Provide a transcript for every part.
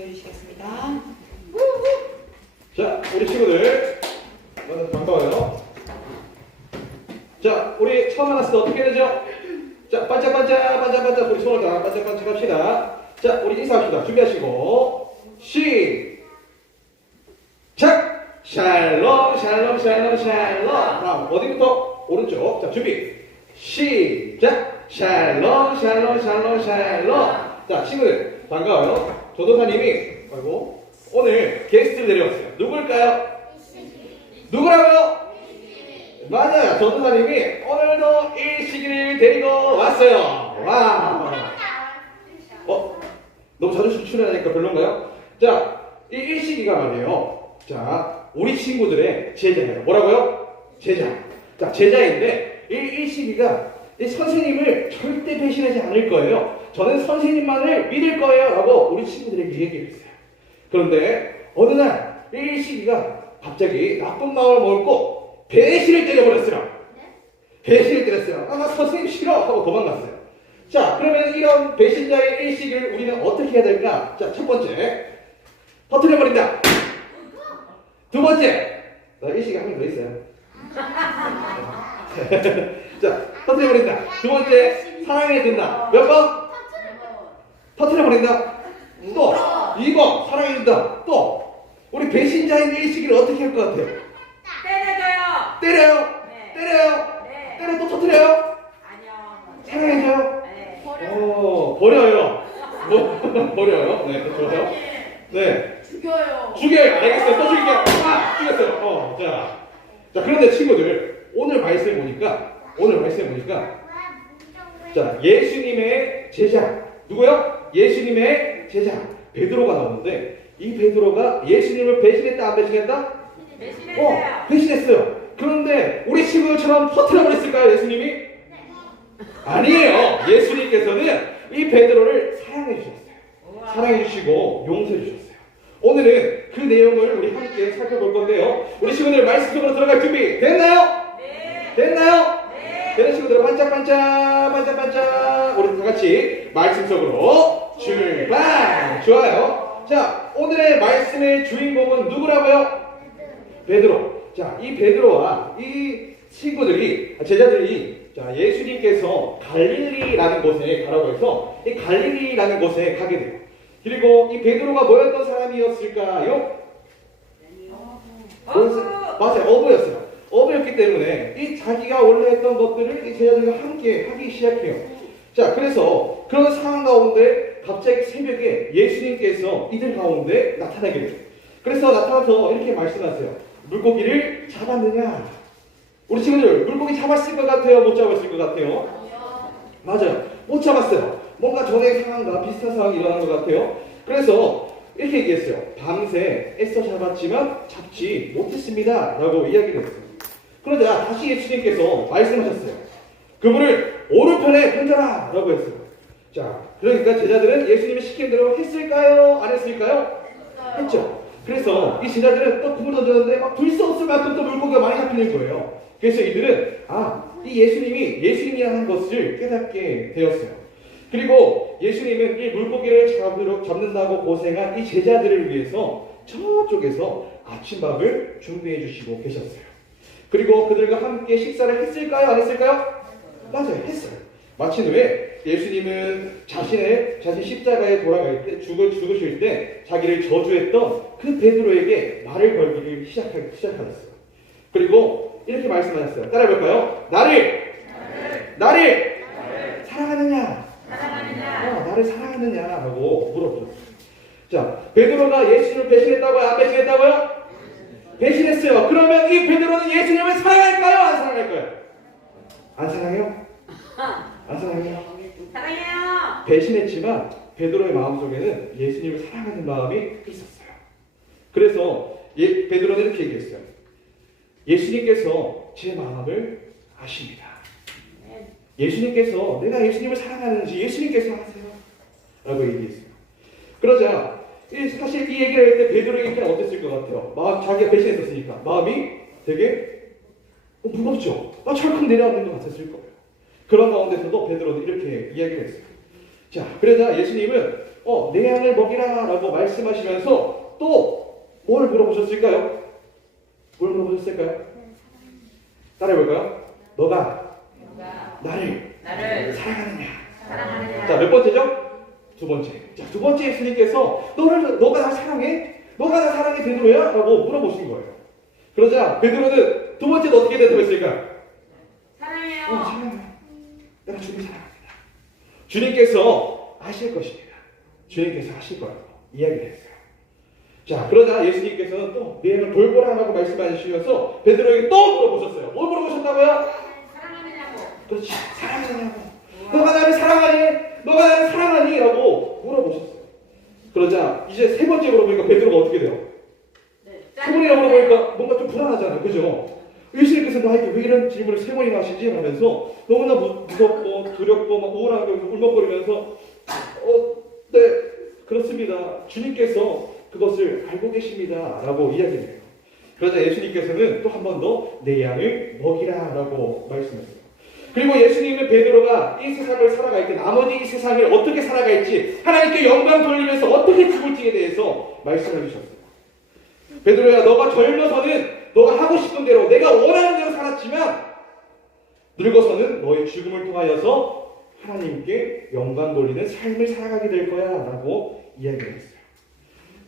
말씀해 주시겠습니다. 자, 우리 친구들 만나서 반가워요. 자, 우리 처음 만났을 때 어떻게 되죠? 자, 반짝반짝 우리 손을 다 반짝반짝 합시다. 자, 우리 인사합시다. 준비하시고 시작! 샬롬 샬롬 샬롬 샬롬. 다음 어디부터? 오른쪽. 자, 준비 시작! 샬롬 샬롬 샬롬 샬롬. 자, 친구들 반가워요. 조도사님이 오늘 게스트를 데려왔어요. 누굴까요? 누구라고요? 맞아요. 전도사님이 오늘도 일식이를 데리고 왔어요. 와. 너무 자주 출연하니까 별론가요? 자, 이 일식이가 말이에요. 자, 우리 친구들의 제자예요. 뭐라고요? 제자. 자, 제자인데 이 일식이가 이 선생님을 절대 배신하지 않을 거예요. 저는 선생님만을 믿을 거예요. 라고 우리 친구들에게 얘기했어요. 그런데 어느 날 이 일식이가 갑자기 나쁜 마음을 먹고 배신을 때려버렸어요. 배신을 때렸어요. 나 선생님 싫어 하고 도망갔어요. 자, 그러면 이런 배신자의 일식을 우리는 어떻게 해야 될까? 자, 첫 번째 터뜨려버린다. 두 번째, 일식이 한 명 더 있어요. 자, 터뜨려버린다. 두 번째, 사랑해준다. 몇 번? 터뜨려버린다. 또 2번, 사랑해준다. 또 우리 배신자인 일식이를 어떻게 할 것 같아요? 때려줘요. 때려요? 네. 때려요? 네. 때려 또 터뜨려요? 아니요. 사랑해줘요? 네. 버려요. 버려요. 네, 좋아요. 네. 죽여요. 죽여요. 알겠어요. 또 죽일게요. 죽였어요. 자, 그런데 친구들, 오늘 말씀 보니까, 자, 예수님의 제자. 누구요? 예수님의 제자. 베드로가 나오는데, 이 베드로가 예수님을 배신했다, 안 배신했다? 배신했어요. 배신했어요. 그런데 우리 친구들처럼 터뜨려버렸을까요, 예수님이? 아니에요. 예수님께서는 이 베드로를 사랑해 주셨어요. 사랑해 주시고 용서해 주셨어요. 오늘은 그 내용을 우리 함께 살펴볼 건데요. 우리 친구들 말씀 속으로 들어갈 준비 됐나요? 네. 됐나요? 네. 되는 친구들 반짝반짝 우리 다 같이 말씀 속으로 출발. 좋아요. 자, 오늘의 말씀의 주인공은 누구라고요? 베드로. 자, 이 베드로와 이 친구들이, 제자들이, 자, 예수님께서 갈릴리라는 곳에 가라고 해서 이 갈릴리라는 곳에 가게 돼요. 그리고 이 베드로가 뭐였던 사람이었을까요? 맞아요. 어부였어요. 어부였기 때문에 이 자기가 원래 했던 것들을 이 제자들과 함께 하기 시작해요. 자, 그래서 그런 상황 가운데 갑자기 새벽에 예수님께서 이들 가운데 나타나게 돼요. 그래서 나타나서 이렇게 말씀하세요. 물고기를 잡았느냐? 우리 친구들 물고기 잡았을 것 같아요? 못 잡았을 것 같아요? 맞아요. 못 잡았어요. 뭔가 전의 상황과 비슷한 상황이 일어난 것 같아요. 그래서 이렇게 얘기했어요. 밤새 애써 잡았지만 잡지 못했습니다. 라고 이야기를 했어요. 그러자 다시 예수님께서 말씀하셨어요. 그물을 오른편에 던져라! 라고 했어요. 자, 그러니까 제자들은 예수님이 시킨 대로 했을까요? 안 했을까요? 했죠. 그래서 이 제자들은 또 그물 던졌는데 막 둘 수 없을 만큼 또 물고기가 많이 잡히는 거예요. 그래서 이들은 이 예수님이 예수님이라는 것을 깨닫게 되었어요. 그리고 예수님은 이 물고기를 잡는다고 고생한 이 제자들을 위해서 저쪽에서 아침밥을 준비해 주시고 계셨어요. 그리고 그들과 함께 식사를 했을까요? 안 했을까요? 맞아요. 했어요. 마친 후에 예수님은 자신 십자가에 돌아갈 때, 죽으실 때 자기를 저주했던 그 베드로에게 말을 걸기를 시작하셨어요. 그리고 이렇게 말씀하셨어요. 따라해볼까요? 나를 사랑하느냐? 나를 사랑하느냐라고 물어보셨어요. 자, 베드로가 예수님을 배신했다고요? 안 배신했다고요? 배신했어요. 그러면 이 베드로는 예수님을 사랑할까요? 안 사랑할까요? 안 사랑해요? 안 사랑해요? 사랑해요. 배신했지만 베드로의 마음속에는 예수님을 사랑하는 마음이 있었어요. 그래서 베드로는 이렇게 얘기했어요. 예수님께서 제 마음을 아십니다. 예수님께서 내가 예수님을 사랑하는지 예수님께서 아세요. 라고 얘기했어요. 그러자 사실 이 얘기를 할 때 베드로에게 어땠을 것 같아요? 자기가 배신했었으니까 마음이 되게 무겁죠. 철컥 내려앉는 것 같았을 거예요. 그런 가운데서도 베드로는 이렇게 이야기를 했어요. 자, 그러자 예수님은 내 양을 먹이라 라고 말씀하시면서 또 뭘 물어보셨을까요? 뭘 물어보셨을까요? 따라해볼까요? 너가 나를 사랑하느냐? 사랑하느냐? 자, 몇 번째죠? 두 번째. 자, 두 번째 예수님께서 너가 나 사랑해? 너가 나 사랑해 베드로야? 라고 물어보신 거예요. 그러자 베드로는 두 번째는 어떻게 대답했을까요? 사랑해요. 사랑해. 내가 주님 사랑합니다. 주님께서 아실 것입니다. 주님께서 아실 거라고 이야기를 했어요. 자, 그러자 예수님께서는 또 내 양을 돌보라라고 말씀하시면서 베드로에게 또 물어보셨어요. 뭘 물어보셨다고요? 사랑하느냐고. 그렇지. 사랑하냐고. 너가 나를 사랑하니? 너가 나를 사랑하니? 라고 물어보셨어요. 그러자 이제 세 번째 물어보니까 베드로가 어떻게 돼요? 세 번이나 물어보니까 뭔가 좀 불안하잖아요. 그죠? 예수님께서 나에게 왜 이런 질문을 세 번이나 하시지? 하면서 너무나 무섭고 두렵고 막 우울하게 울먹거리면서 네, 그렇습니다. 주님께서 그것을 알고 계십니다. 라고 이야기를 해요. 그러자 예수님께서는 또 한 번 더 내 양을 먹이라 라고 말씀하세요. 그리고 예수님은 베드로가 이 세상을 살아갈 때 나머지 이 세상을 어떻게 살아갈지 하나님께 영광 돌리면서 어떻게 죽을지에 대해서 말씀해 주셨어요. 베드로야, 너가 젊어서는 너가 하고 싶은 대로 내가 원하는 대로 살았지만 늙어서는 너의 죽음을 통하여서 하나님께 영광 돌리는 삶을 살아가게 될 거야 라고 이야기를 했어요.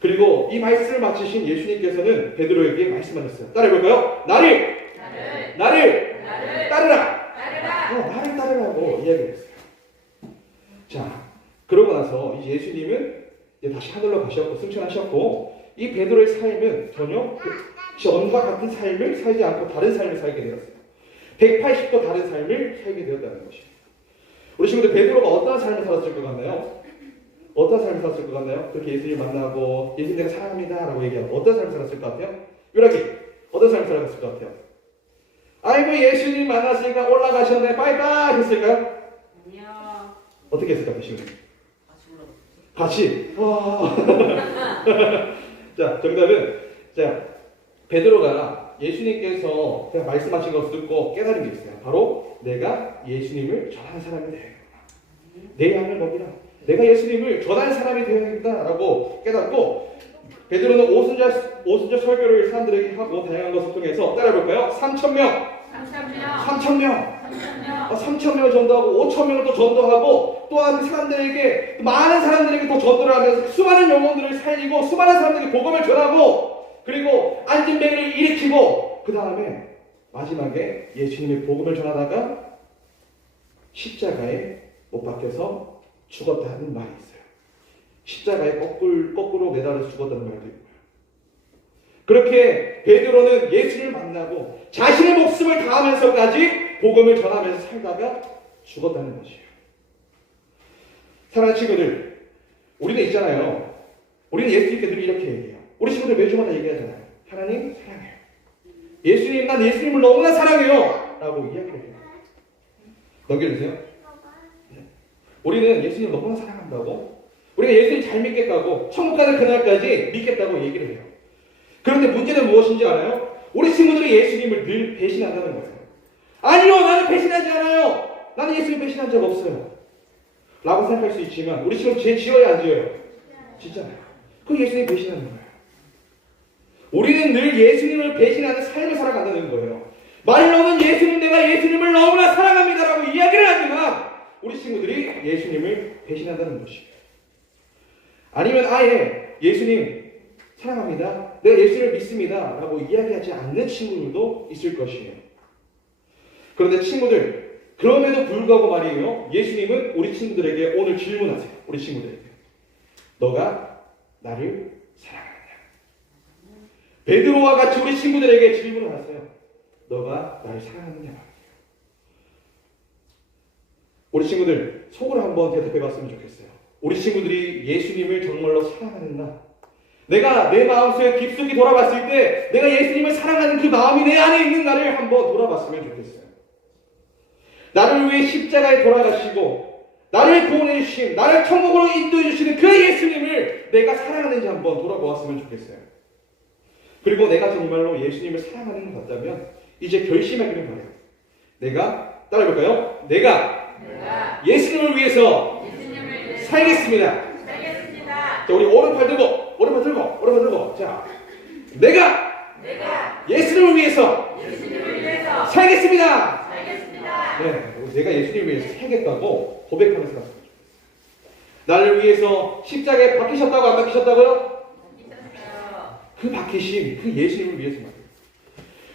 그리고 이 말씀을 마치신 예수님께서는 베드로에게 말씀하셨어요. 따라해볼까요? 나를 따르라. 나를 따르라고 이야기를 했어요. 자, 그러고 나서 이제 예수님은 이제 다시 하늘로 가셨고 승천하셨고 이 베드로의 삶은 전혀 전과 같은 삶을 살지 않고 다른 삶을 살게 되었어요. 180도 다른 삶을 살게 되었다는 것이에요. 우리 친구들 베드로가 어떤 삶을 살았을 것 같나요? 어떤 삶을 살았을 것 같나요? 그렇게 예수님 만나고 예수님 내가 사랑합니다 라고 얘기하고 어떤 삶을 살았을 것 같아요? 유라기 어떤 삶을 살았을 것 같아요? 아이고 예수님 만났으니까 올라가셨네 빠이빠이 했을까요? 아니요. 어떻게 했을까요? 친구들? 같이? 와. 자, 정답은 자 베드로가 예수님께서 그냥 말씀하신 것을 듣고 깨달은 게 있어요. 바로 내가 예수님을 전하는 사람이 되어야겠다. 내 양을 먹이라. 내가 예수님을 전하는 사람이 되어야겠다라고 깨닫고 베드로는 오순절 설교를 사람들에게 하고 다양한 것을 통해서 따라해볼까요? 3,000명 3,000명을 전도하고 5,000명을 또 전도하고 또한 사람들에게 많은 사람들에게 또 전도를 하면서 수많은 영혼들을 살리고 수많은 사람들에게 복음을 전하고 그리고 안진뱅이를 일으키고 그 다음에 마지막에 예수님의 복음을 전하다가 십자가에 못 박혀서 죽었다는 말이 있어요. 십자가에 거꾸로 매달려서 죽었다는 말도 있고요. 그렇게 베드로는 예수를 만나고 자신의 목숨을 다하면서까지 복음을 전하면서 살다가 죽었다는 것이에요. 사랑하는 친구들, 우리는 있잖아요. 우리는 예수님께 늘 이렇게 얘기해요. 우리 친구들 매주마다 얘기하잖아요. 하나님 사랑해요. 예수님, 난 예수님을 너무나 사랑해요. 라고 이야기를 해요. 넘겨주세요. 우리는 예수님을 너무나 사랑한다고, 우리가 예수님 잘 믿겠다고, 천국 가는 그날까지 믿겠다고 얘기를 해요. 그런데 문제는 무엇인지 알아요? 우리 친구들이 예수님을 늘 배신한다는 거예요. 아니요, 나는 배신하지 않아요. 나는 예수님 배신한 적 없어요. 라고 생각할 수 있지만 우리 친구 죄 지어야 안 지어요? 짓잖아요. 그 예수님 배신하는 거예요. 우리는 늘 예수님을 배신하는 삶을 살아간다는 거예요. 말로는 예수님, 내가 예수님을 너무나 사랑합니다라고 이야기를 하지만 우리 친구들이 예수님을 배신한다는 것이에요. 아니면 아예 예수님 사랑합니다, 내가 예수님을 믿습니다 라고 이야기하지 않는 친구들도 있을 것이에요. 그런데 친구들, 그럼에도 불구하고 말이에요, 예수님은 우리 친구들에게 오늘 질문하세요. 우리 친구들에게 너가 나를 사랑하느냐? 베드로와 같이 우리 친구들에게 질문을 하세요. 너가 나를 사랑하느냐? 우리 친구들 속으로 한번 대답해 봤으면 좋겠어요. 우리 친구들이 예수님을 정말로 사랑하는가? 내가 내 마음속에 깊숙이 돌아봤을 때 내가 예수님을 사랑하는 그 마음이 내 안에 있는가를 한번 돌아봤으면 좋겠어요. 나를 위해 십자가에 돌아가시고 나를 구원해 주신, 나를 천국으로 인도해 주시는 그 예수님을 내가 사랑하는지 한번 돌아보았으면 좋겠어요. 그리고 내가 정말로 예수님을 사랑하는 것 같다면 이제 결심하기를 바래요. 내가 따라해볼까요? 내가 예수님을 위해서 살겠습니다. 자, 우리 오른팔 들고, 오른팔 들고, 오른팔 들고. 자, 내가 예수님을 위해서 살겠습니다. 네, 내가 예수님을 위해서 살겠다고 고백하면서 갔습니다. 나를 위해서 십자가에 박히셨다고 안 박히셨다고요? 그 박히심, 그 예수님을 위해서 말이에요.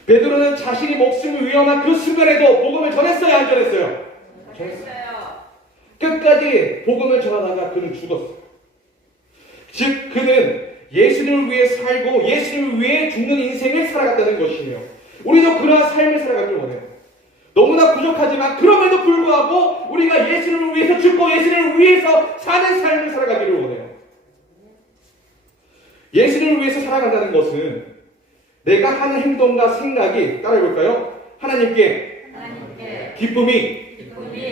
베드로는 자신이 목숨을 위험한 그 순간에도 복음을 전했어요, 안 전했어요? 잘했어요. 끝까지 복음을 전하다가 그는 죽었어요. 즉 그는 예수님을 위해 살고 예수님을 위해 죽는 인생을 살아갔다는 것이며 우리도 그러한 삶을 살아가길 원해요. 너무나 부족하지만 그럼에도 불구하고 우리가 예수님을 위해서 죽고 예수님을 위해서 사는 삶을 살아가기를 원해요. 예수님을 위해서 살아간다는 것은 내가 하는 행동과 생각이 따라해볼까요? 하나님께 기쁨이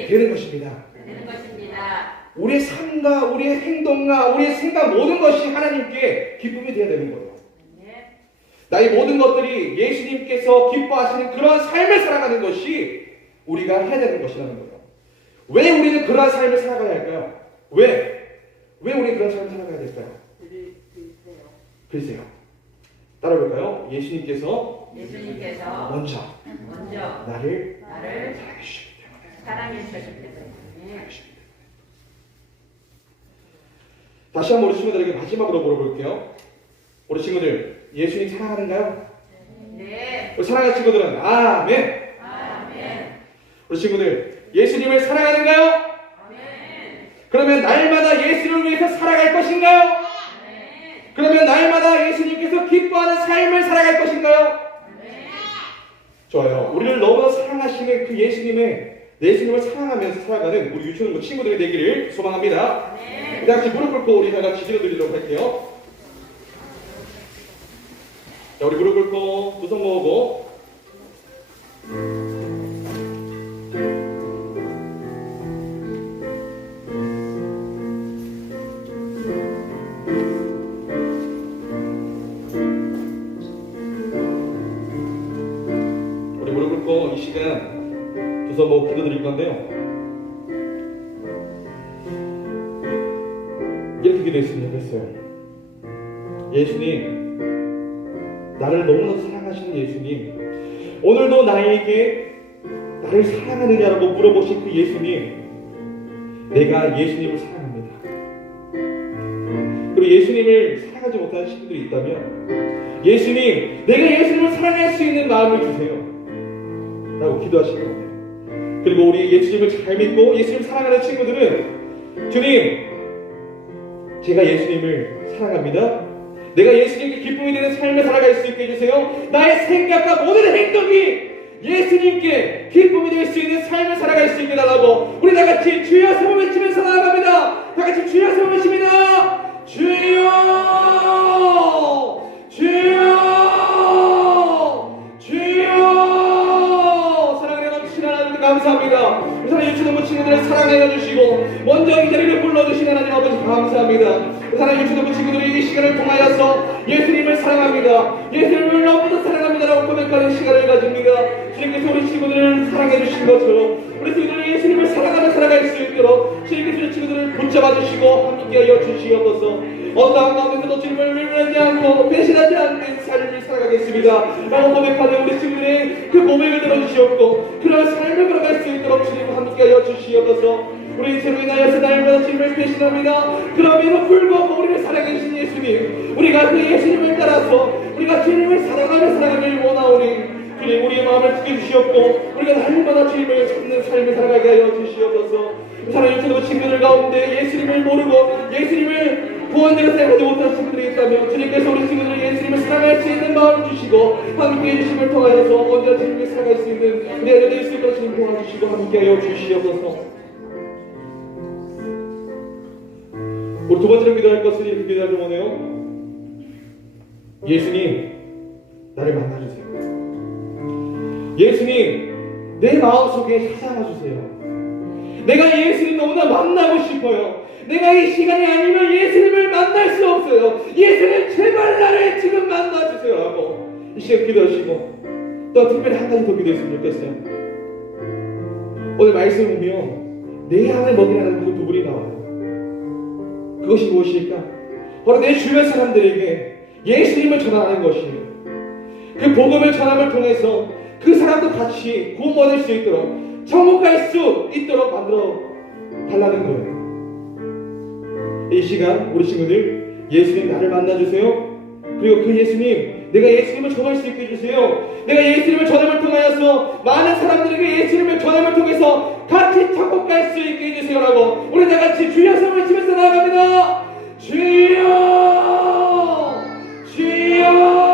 되는 것입니다. 우리의 삶과 우리의 행동과 우리의 생각 모든 것이 하나님께 기쁨이 되어야 되는 거예요. 나의 모든 것들이 예수님께서 기뻐하시는 그런 삶을 살아가는 것이 우리가 해야 되는 것이라는 거예요. 왜 우리는 그러한 삶을 살아가야 할까요? 왜 우리는 그런 삶을 살아가야 될까요? 글쎄요. 따라볼까요? 예수님께서 먼저 나를 사랑해 주셨기 때문에. 다시 한번 우리 친구들에게 마지막으로 물어볼게요. 우리 친구들 예수님 사랑하는가요? 네. 우리 사랑하는 친구들은 아멘. 우리 친구들 예수님을 사랑하는가요? 아멘. 그러면 날마다 예수님을 위해서 살아갈 것인가요? 아멘. 그러면 날마다 예수님께서 기뻐하는 삶을 살아갈 것인가요? 아멘. 좋아요. 우리를 너무나 사랑하시는 그 예수님을 사랑하면서 살아가는 우리 유치원 친구들이 되기를 소망합니다. 아멘. 다 같이 무릎 꿇고 우리 다 같이 기도드리도록 할게요. 자, 우리 무릎 꿇고 두 손 모으고 우리 무릎 꿇고 이 시간 두 손 모으고 기도드릴 건데요. 이렇게 기도했으면 좋겠어요. 예수님, 나를 너무나 사랑하시는 예수님, 오늘도 나에게 나를 사랑하느냐라고 물어보신 그 예수님, 내가 예수님을 사랑합니다. 그리고 예수님을 사랑하지 못하는 친구들이 있다면 예수님, 내가 예수님을 사랑할 수 있는 마음을 주세요 라고 기도하시는 거예요. 그리고 우리 예수님을 잘 믿고 예수님을 사랑하는 친구들은 주님, 제가 예수님을 사랑합니다. 내가 예수님께 기쁨이 되는 삶을 살아갈 수 있게 해주세요. 나의 생각과 모든 행동이 예수님께 기쁨이 될 수 있는 삶을 살아갈 수 있게 해달라고 우리 다 같이 주여 세번 외치면서 나아갑니다. 다 같이 주여 세번 외칩니다. 주여 주여 주여. 사랑에 넘치는 하나님 감사합니다. 우리 사랑의 유치동부 친구들을 사랑해 주시고 먼저 이 자리를 불러주신 하나님 아버지 감사합니다. 사랑하는 유치동부 친구들이 이 시간을 통하여서 예수님을 사랑합니다. 예수님을 너무도 사랑합니다라고 고백하는 시간을 가집니다. 주님께서 우리 친구들을 사랑해 주신 것처럼 우리 친구들이 예수님을 사랑하며 살아갈 수 있도록 주님께서 우리 친구들을 붙잡아 주시고 함께하여 주시옵소서. 어떠한 가운데서도 주님을 외면하지 않고 배신하지 않는 삶을 살아가겠습니다 라고 고백하는 우리 친구들의 그 고백을 들어주시옵고 그런 삶을 걸어갈 수 있도록 주님 함께하여 주시옵소서. 우리 인생을 인하여서 날마다 주님을 배신합니다. 그럼에도 불구하고 우리를 사랑해 주신 예수님, 우리가 그 예수님을 따라서 우리가 주님을 사랑하며 살아가길 원하오니 주님 우리의 마음을 지켜주시옵고 우리가 날마다 주님을 찾는 삶을 살아가게 하여 주시옵소서. 사랑하는 주님의 친구들 가운데 예수님을 모르고 예수님을 구원되어 생각하지 못한 친구들이 있다면 주님께서 우리 친구들을 예수님을 사랑할 수 있는 마음을 주시고 함께해 주심을 통하여서 언제나 주님을 사랑할 수 있는 우리 안에 될 수 있도록 주님 도와주시고 함께하여 주시옵소서. 우리 두 번째로 기도할 것은 이렇게 기도하길 원해요. 예수님, 나를 만나주세요. 예수님, 내 마음속에 찾아와주세요. 내가 예수님 너무나 만나고 싶어요. 내가 이 시간이 아니면 예수님을 만날 수 없어요. 예수님 제발 나를 지금 만나주세요 하고 이 시간 기도하시고 또 특별히 한 가지 더 기도했으면 좋겠어요. 오늘 말씀을 보면 내 안에 먹이라는 그 부분이 나와요. 그것이 무엇일까? 바로 내 주변 사람들에게 예수님을 전하는 것이에요. 그 복음을 전함을 통해서 그 사람도 같이 구원받을 수 있도록 천국 갈 수 있도록 만들어 달라는 거예요. 이 시간 우리 친구들 예수님 나를 만나주세요. 그리고 그 예수님, 내가 예수님을 전할 수 있게 해주세요. 내가 예수님을 전함을 통하여서 많은 사람들에게 예수님을 전함을 통해서 같이 천국 갈 수 있게 해주세요라고 우리 다 같이 주여 성을 외치면서 나아갑니다. 주여,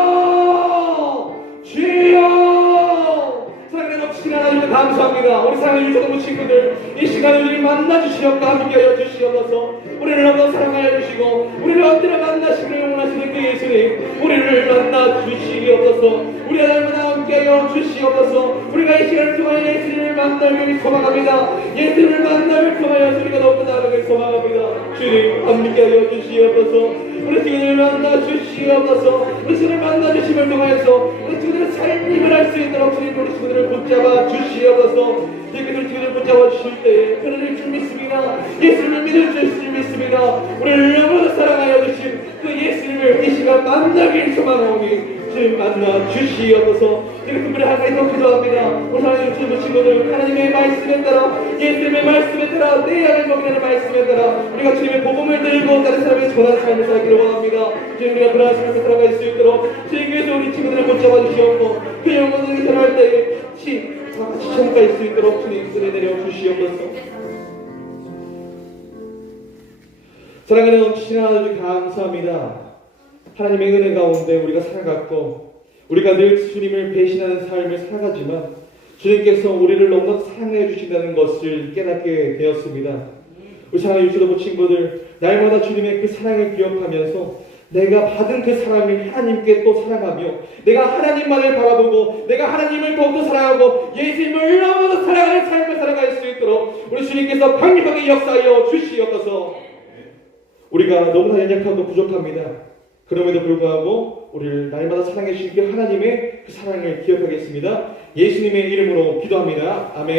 주여, 주여. 사랑의 넘치는 하나님께 감사합니다. 우리 사랑하는 유초동부 친구들, 이 시간에 우리를 만나주시옵고 함께하여 주시옵소서. 우리를 너무 사랑하여 주시고 우리를 언제나 만나시기를 원하시는 그 예수님, 우리를 만나주시옵소서. 우리 하나님과 함께하여 주시옵소서. 우리가 이 시간을 통하여 예수님을 만나길 소망합니다. 예수님을 만나길 통하여 우리가 너무 나아가길 소망합니다. 주님 함께하여 주시옵소서. 우리 친구들을 만나주시옵소서. 우리 친구들을 만나주심을 통하여서 우리 친구들의 삶을 할 수 있도록 주님 우리 친구들을 붙잡아 주시옵소서. 이렇게 우리 친구들을 붙잡아 주실 때에 그를 줄 믿습니다. 예수님을 믿을 줄 믿습니다. 우리를 너무 사랑하여 주신 그 예수님을 이 시간 만나길 소망하오니 주님 만나 주시옵소서. 이렇게 특별히 하나님 더 기도합니다. 우리 하나님 주신 친구들 하나님의 말씀에 따라 예수님의 말씀에 따라 내 양을 먹이라는 말씀에 따라 우리가 주님의 복음을 들고 다른 사람에게 전하는 삶을 살기를 원합니다. 주님 우리가 그러한 삶을 살아갈 수 있도록 주님께서 우리 친구들을 붙잡아 주시옵고 그 영혼들에게 전할 때에 다 같이 천국갈 수 있도록 주님 은혜 내려 주시옵소서. 사랑하는 넘치신 하나님 감사합니다. 하나님의 은혜 가운데 우리가 살아갔고 우리가 늘 주님을 배신하는 삶을 살아가지만 주님께서 우리를 너무나 사랑해 주신다는 것을 깨닫게 되었습니다. 우리 사랑하는 유치도부 친구들, 날마다 주님의 그 사랑을 기억하면서 내가 받은 그 사랑을 하나님께 또 사랑하며 내가 하나님만을 바라보고 내가 하나님을 더욱더 사랑하고 예수님을 너무나 사랑하는 삶을 살아갈 수 있도록 우리 주님께서 강력하게 역사하여 주시옵소서. 우리가 너무나 연약하고 부족합니다. 그럼에도 불구하고 우리를 날마다 사랑해 주신 그 하나님의 그 사랑을 기억하겠습니다. 예수님의 이름으로 기도합니다. 아멘.